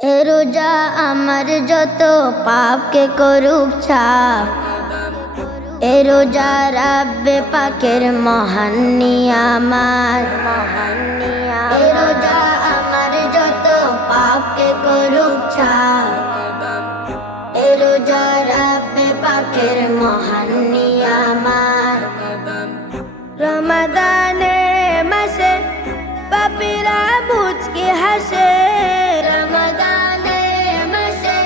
এ রোজা আমার যত পাপকে করুক ছাপ, এ রোজা রাব্বে পাকের মহান নিয়ামত। এ রোজা আমার যত পাপকে করুক ছাপ, এ রোজা রাব্বে পাকের মহান নিয়ামত। রমাদানে মাসে পাপীরা মুচকি হাসে, রমাদানে মাসে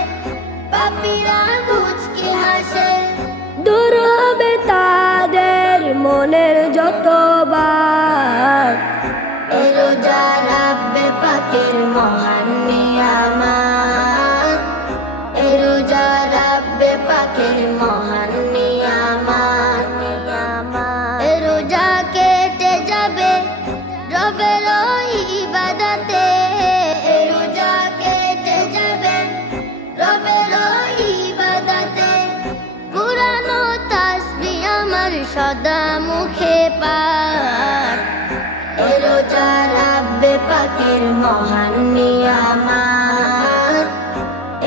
পাপীরা মুচকি হাসে। দূর হবে তাদের মনের যত বাদ, এ রোজা রাব্বে পাকের মহান নিয়ামত। এ রোজা রাব্বে পাকের মহান নিয়ামত। এ রোজা কেটে যাবে রবের ইবাদতে, এ রোজা কেটে যাবে রবের ইবাদতে। কুরআন ও তাসবিহ আমার সদা মুখে পাঠ, এ রোজা রাব্বে পাকের মহান নিয়ামত।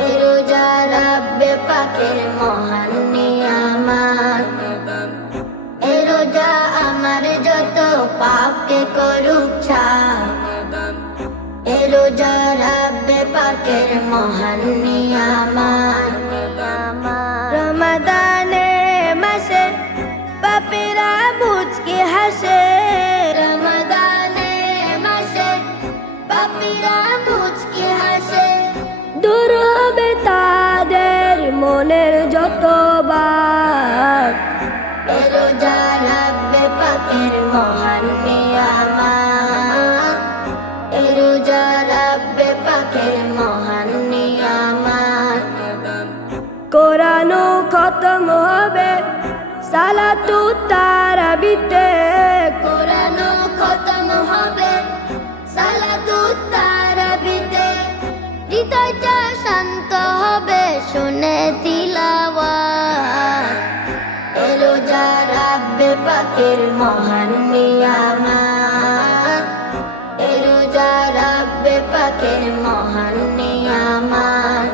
এ রোজা রাব্বে পাকের মহান নিয়ামত। এ রোজা আমার যত পাপকে করুক ছাপ, এ রোজা রাব্বে পাকের মহান নিয়ামত। রমাদানে মাসে পাপীরা মুচকি হাসে, রমাদানে মাসে পাপীরা মুচকি হাসে। দূর হবে তাদের মনের যত বাদ, এ রোজা রাব্বে পাকের মহান নিয়ামত। এ রোজা রাব্বে পাকের মহান নিয়ামত। কোরআন খতম হবে সালাতু তারাবিতে, কোরআন খতম হবে সালাতু তারাবিতে। হৃদয়টা শান্ত হবে শুনে তিলাওয়াত, এ রোজা রাব্বে পাকের মহান নিয়ামত। এ রোজা রাব্বে পাকের মহান নিয়ামত।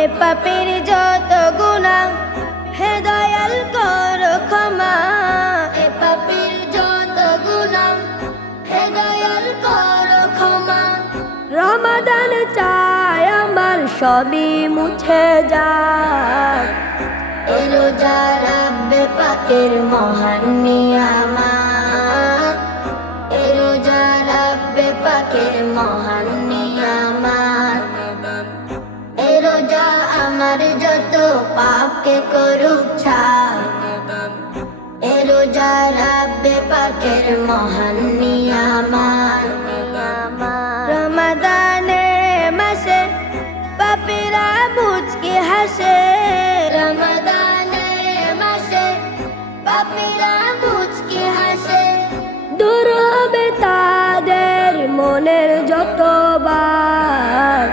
এ পাপীর যত গুনাহ হে দয়াল করো ক্ষমা, এ পাপীর যত গুনাহ হে দয়াল করো ক্ষমা। রমাদান চায় আমার সবই মুছে যায়, এ রোজা রাব্বে পাকের মহান নিয়ামত। এ রোজা রাব্বে পাকের মহান নিয়ামত। এ রোজা আমার যত পাপকে করুক ছাপ, এ রোজা রাব্বে পাকের মহান নিয়ামত। রমাদানে মাসে পাপীরা মুচকি হাসে, রমাদানে মাসে পাপীরা মুচকি হাসে। দূর হবে তাদের মনের যত বাদ,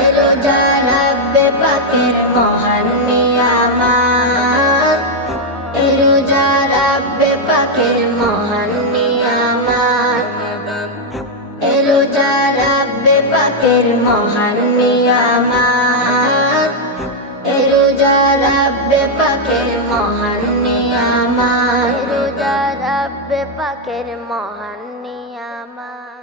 এ রোজা রাব্বে পাকের মহান নিয়ামত। এ রোজা রাব্বে পাকের মহান নিয়ামত। এ রোজা রাব্বে পাকের মহান নিয়ামত। এ রোজা রাব্বে পাকের মহান নিয়ামত। এ রোজা রাব্বে পাকের মহান নিয়ামত।